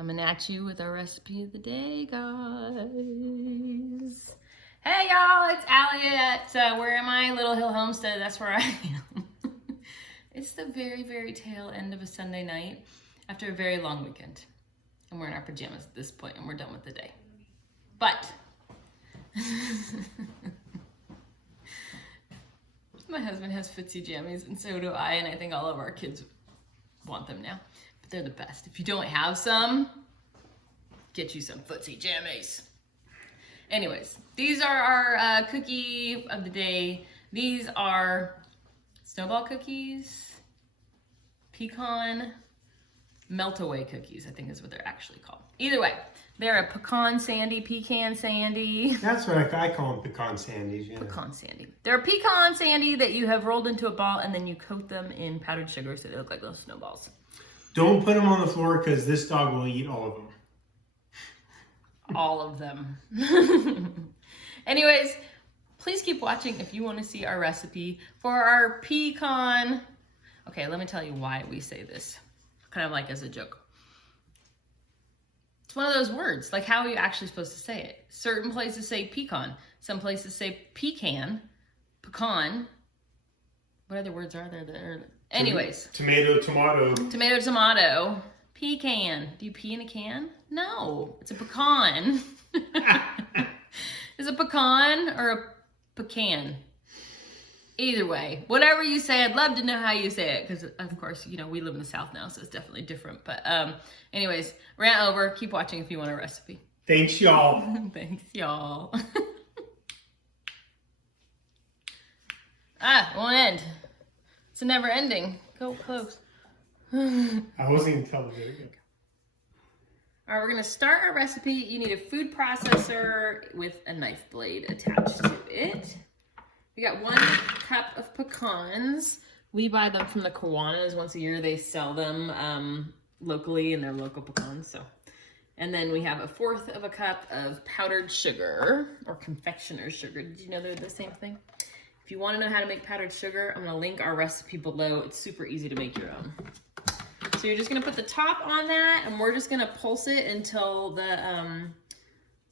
Coming at you with our recipe of the day, guys. Hey y'all, it's Allie at, where am I? Little Hill Homestead, that's where I am. It's the very, very tail end of a Sunday night after a very long weekend. And we're in our pajamas at this point and we're done with the day. But, my husband has footsie jammies and so do I, and I think all of our kids want them now. But they're the best. If you don't have some, get you some footsie jammies. Anyways, these are our cookie of the day. These are snowball cookies, pecan melt-away cookies, I think is what they're actually called. Either way, they're a pecan sandy. That's what I call them, pecan sandies. Yeah. Pecan Sandie. They're a pecan sandy that you have rolled into a ball and then you coat them in powdered sugar so they look like little snowballs. Don't put them on the floor because this dog will eat all of them. All of them. Anyways, please keep watching if you want to see our recipe for our pecan. Okay, let me tell you why we say this, kind of like as a joke. It's one of those words, like how are you actually supposed to say it? Certain places say pecan, some places say pecan, pecan. What other words are there? Anyways. Tomato. Tomato. Pecan. Do you pee in a can? No, it's a pecan. Is it pecan or a pecan? Either way, whatever you say, I'd love to know how you say it because, of course, you know, we live in the South now, so it's definitely different. But anyways, rant over. Keep watching if you want a recipe. Thanks, y'all. Thanks, y'all. Won't end. It's a never ending. Go close. I wasn't even telling you. All right, we're gonna start our recipe. You need a food processor with a knife blade attached to it. We got 1 cup of pecans. We buy them from the Kiwanis once a year. They sell them locally and they're local pecans. So, and then we have 1/4 of a cup of powdered sugar or confectioner's sugar. Did you know they're the same thing? If you want to know how to make powdered sugar, I'm going to link our recipe below. It's super easy to make your own. So you're just going to put the top on that, and we're just going to pulse it until the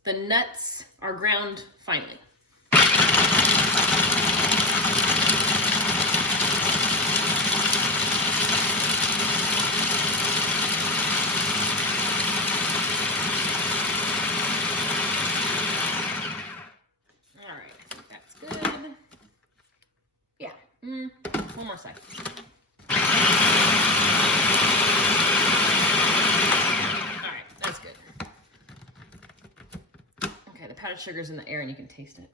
nuts are ground finely. All right, that's good. Yeah, one more second. Powdered sugar's in the air and you can taste it.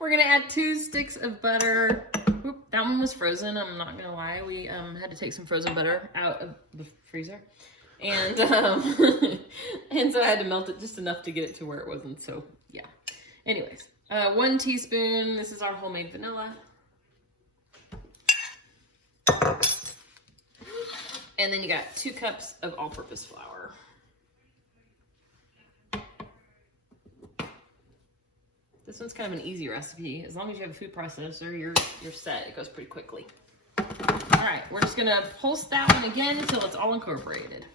We're gonna add 2 sticks of butter. Oop, that one was frozen, I'm not gonna lie. We had to take some frozen butter out of the freezer. And and so I had to melt it just enough to get it to where it wasn't, so yeah. Anyways, 1 teaspoon, this is our homemade vanilla. And then you got 2 cups of all-purpose flour. This one's kind of an easy recipe. As long as you have a food processor, you're set. It goes pretty quickly. All right, we're just gonna pulse that one again until it's all incorporated.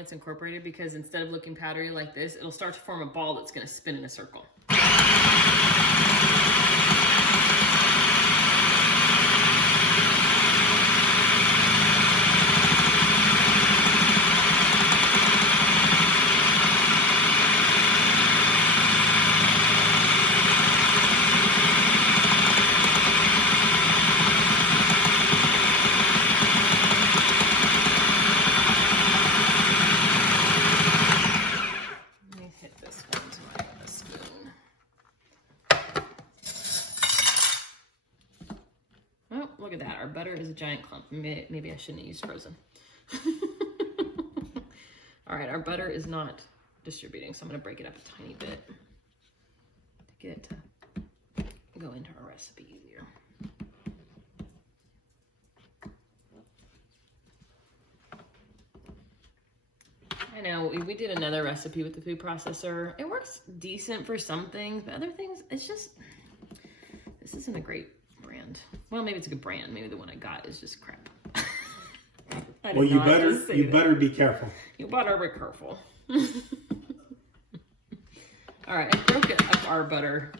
It's incorporated because instead of looking powdery like this, it'll start to form a ball that's going to spin in a circle. Look at that, our butter is a giant clump. Maybe I shouldn't have used frozen. All right, our butter is not distributing, so I'm gonna break it up a tiny bit to get it to go into our recipe easier. I know we did another recipe with the food processor. It works decent for some things, but other things, it's just, this isn't a great brand. Well, maybe it's a good brand. Maybe the one I got is just crap. Well, you better be careful. You better be careful. All right, I broke up our butter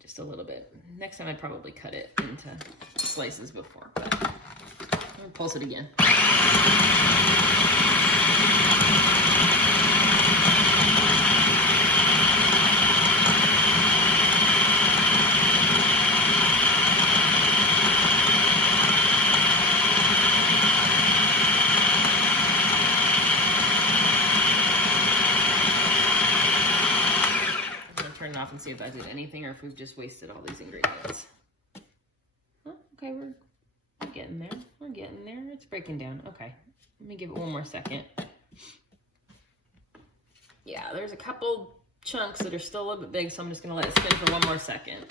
just a little bit. Next time I'd probably cut it into slices before, but I'm gonna pulse it again. Turn it off and see if I did anything or if we've just wasted all these ingredients. Oh, okay, we're getting there. We're getting there. It's breaking down. Okay, let me give it one more second. Yeah, there's a couple chunks that are still a little bit big, so I'm just gonna let it spin for one more second.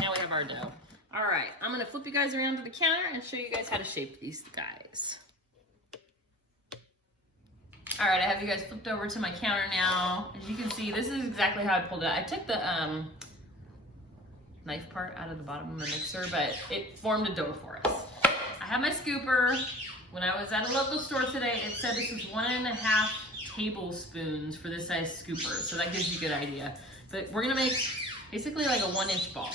Now we have our dough. All right, I'm gonna flip you guys around to the counter and show you guys how to shape these guys. All right, I have you guys flipped over to my counter now. As you can see, this is exactly how I pulled it out. I took the knife part out of the bottom of the mixer, but it formed a dough for us. I have my scooper. When I was at a local store today, it said this was 1.5 tablespoons for this size scooper, so that gives you a good idea. But we're gonna make basically like a 1-inch ball.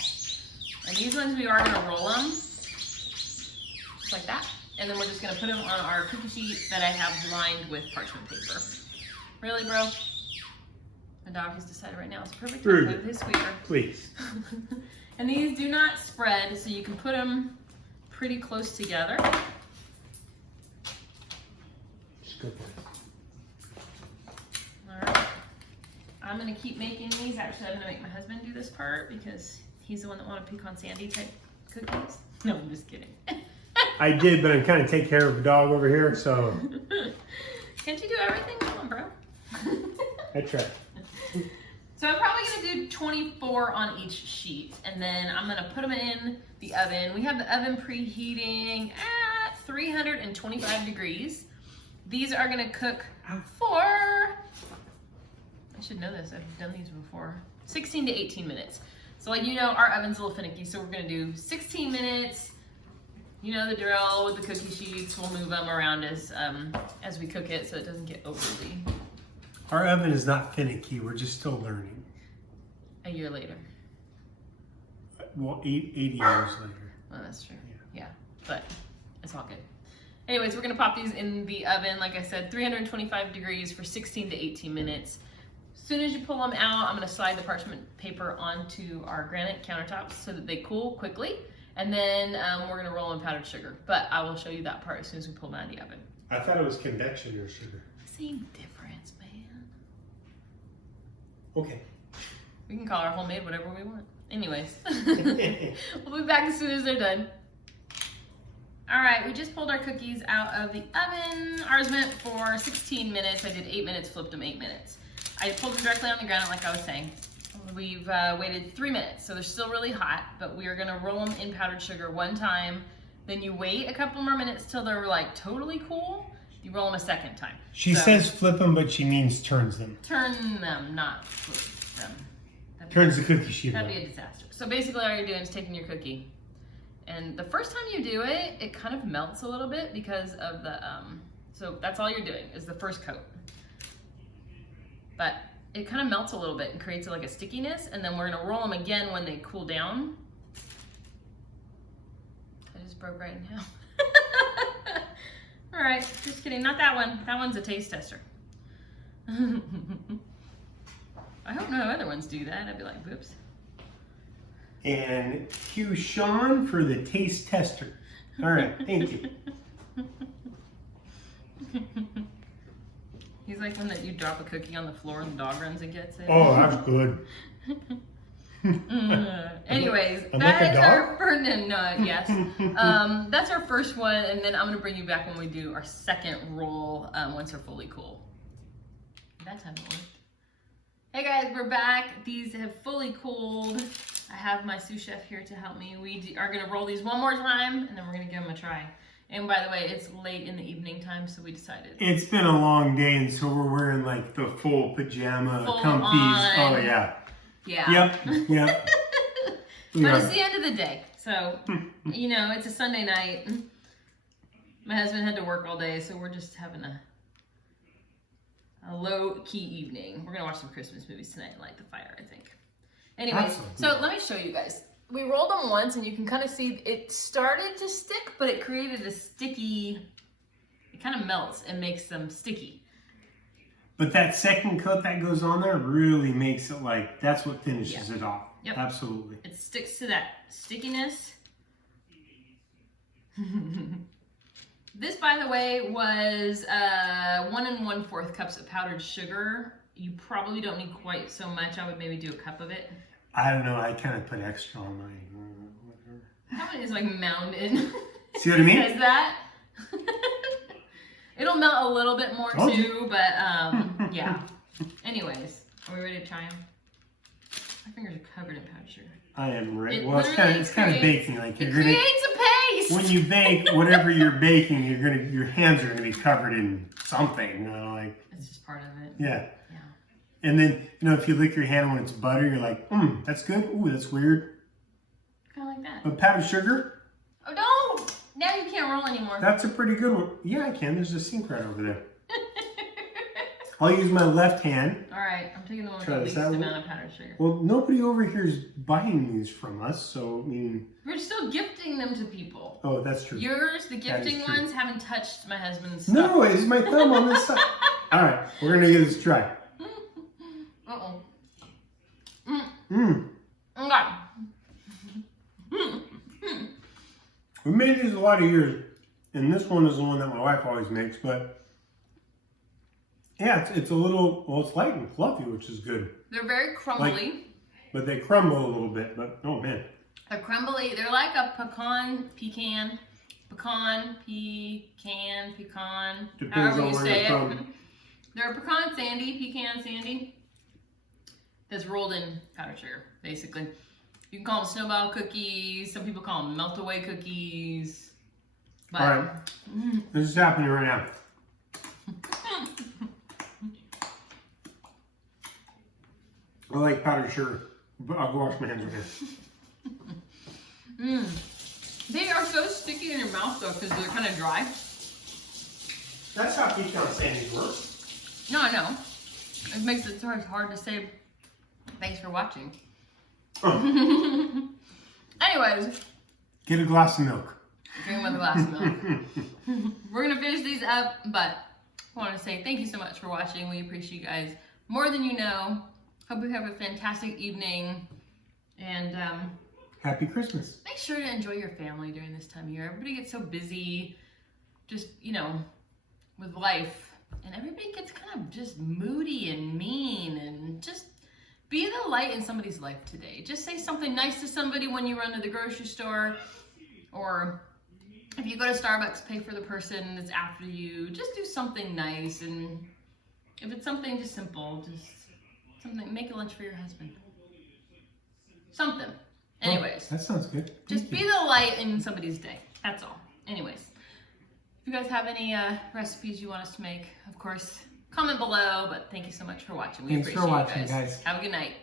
And these ones we are gonna roll them, just like that. And then we're just gonna put them on our cookie sheet that I have lined with parchment paper. Really, bro? My dog has decided right now it's perfect time to play with his squeaker. Please. And these do not spread, so you can put them pretty close together. All right. I'm gonna keep making these. Actually, I'm gonna make my husband do this part because he's the one that wanted Pecan Sandie type cookies. No, I'm just kidding. I did, but I'm kind of taking care of a dog over here, so. Can't you do everything? Come on, bro. I tried. So I'm probably gonna do 24 on each sheet, and then I'm gonna put them in the oven. We have the oven preheating at 325 degrees. These are gonna cook for, I should know this, I've done these before, 16 to 18 minutes. So like you know, our oven's a little finicky, so we're gonna do 16 minutes. You know the drill with the cookie sheets. We'll move them around as we cook it so it doesn't get overly. Our oven is not finicky, we're just still learning. A year later. Well, 80 years later. Well, that's true. Yeah, but it's all good. Anyways, we're gonna pop these in the oven, like I said, 325 degrees for 16 to 18 minutes. As soon as you pull them out, I'm gonna slide the parchment paper onto our granite countertops so that they cool quickly. And then we're gonna roll in powdered sugar. But I will show you that part as soon as we pull them out of the oven. I thought it was convection or sugar. Same difference, man. Okay. We can call our homemade whatever we want. Anyways, we'll be back as soon as they're done. All right, we just pulled our cookies out of the oven. Ours went for 16 minutes. I did 8 minutes, flipped them 8 minutes. I pulled them directly on the granite like I was saying. We've waited 3 minutes, so they're still really hot, but we are gonna roll them in powdered sugar one time. Then you wait a couple more minutes till they're like totally cool. You roll them a second time. She says flip them, but she means turns them. Turn them, not flip them. Turns the cookie sheet. That'd be a disaster. So basically all you're doing is taking your cookie. And the first time you do it, it kind of melts a little bit because of the, so that's all you're doing is the first coat. But it kind of melts a little bit and creates like a stickiness, and then we're gonna roll them again when they cool down. just broke right now. All right, just kidding. Not that one. That one's a taste tester. I hope no other ones do that. I'd be like, whoops. And cue Sean for the taste tester. All right, thank you. He's like one that you drop a cookie on the floor and the dog runs and gets it. Oh, that's good. Anyways, I'm that like a is dog? our first. No, yes. That's our first one, and then I'm gonna bring you back when we do our second roll once they're fully cool. That time it worked. Hey guys, we're back. These have fully cooled. I have my sous chef here to help me. We are gonna roll these one more time, and then we're gonna give them a try. And by the way, it's late in the evening time, so we decided. It's been a long day, and so we're wearing like the full pajama, Full comfies. on. Oh yeah. Yeah. Yep. Yep. But it's the end of the day, so you know it's a Sunday night. My husband had to work all day, so we're just having a low-key evening. We're gonna watch some Christmas movies tonight and light the fire, I think. Anyways, so let me show you guys. We rolled them once, and you can kind of see it started to stick, but it created a sticky. It kind of melts and makes them sticky. But that second coat that goes on there really makes it like, that's what finishes it off. Yep. Absolutely. It sticks to that stickiness. This, by the way, was 1 1/4 cups of powdered sugar. You probably don't need quite so much. I would maybe do a cup of it. I don't know. I kind of put extra on mine. How many is like mounded? See what I mean? Is that? It'll melt a little bit more too, but yeah. Anyways, are we ready to try them? My fingers are covered in powdered sugar. I am ready. It Well, it's kind of baking. Like it you're gonna, creates a paste. when you bake, whatever you're baking, your hands are gonna be covered in something. You know, like It's just part of it. yeah. Yeah. And then if you lick your hand when it's butter, you're like, that's good. Ooh, that's weird. Kind of like that. But powdered sugar, Oh no! Now you can't roll anymore. that's a pretty good one. Yeah, I can. There's a sink right over there. I'll use my left hand. All right, I'm taking the one with Try the this least out. amount of powdered sugar. Well, nobody over here is buying these from us, so I mean. We're still gifting them to people. Oh, that's true. Yours, the That is gifting true. ones, haven't touched my husband's stuff. No, it's my thumb on this side. All right, we're gonna give this a try. Uh-oh. Mmm. Okay. We made these a lot of years, and this one is the one that my wife always makes. But yeah, it's a little. Well, it's light and fluffy, which is good. They're very crumbly. But they crumble a little bit. But oh man. They're crumbly. They're like a pecan. Depends However on you where say you're it. from. They're a pecan sandy. That's rolled in powdered sugar, basically. You can call them snowball cookies. Some people call them melt-away cookies. But, All right, this is happening right now. I like powdered sugar, but I'll go wash my hands right now. They are so sticky in your mouth, though, because they're kind of dry. That's how Pecan Sandies work. No, I know. It makes it sort of hard to say thanks for watching. Anyways. Get a glass of milk. Drink with a glass of milk. We're going to finish these up, but I want to say thank you so much for watching. We appreciate you guys more than you know. Hope you have a fantastic evening. And Happy Christmas. make sure to enjoy your family during this time of year. Everybody gets so busy, just, with life. And everybody gets kind of just moody and mean, and just be the light in somebody's life today. Just say something nice to somebody when you run to the grocery store, or if you go to Starbucks, pay for the person that's after you. Just do something nice, and if it's something just simple, just something, make a lunch for your husband. Something. Anyways. That sounds good. Just be the light in somebody's day. That's all. Anyways. If you guys have any recipes you want us to make, of course, comment below. But thank you so much for watching. We Thanks appreciate for watching, you guys. guys. Have a good night.